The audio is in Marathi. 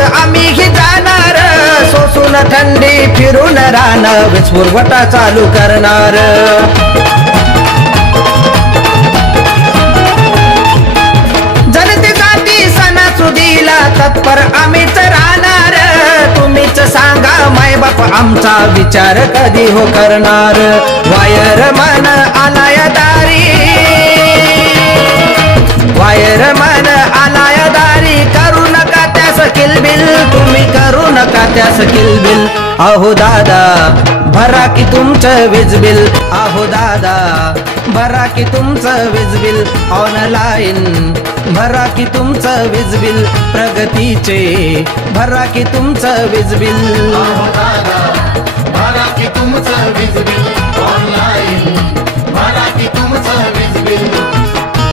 सोबत आम्हीही जाणार, सोसून थंडी फिरून राहणार, वीज पुरवठा चालू करणार। जनतेसाठी सणासुदीला तत्पर आम्हीच राहणार, तुम्हीच सांगा मायबाप आमचा विचार कधी हो करणार। वायरमन आलाय दारी, वायरमन आलाय दारी, करू नका त्यास किलबिल, तुम्ही करू नका त्यास किलबिल। अहो दादा भरा की तुमचं वीज बिल, अहो दादा भरा की तुमचं वीज बिल, ऑनलाईन भरा की तुमचं वीज बिल, प्रगतीचे भरा की तुमचं वीज बिल।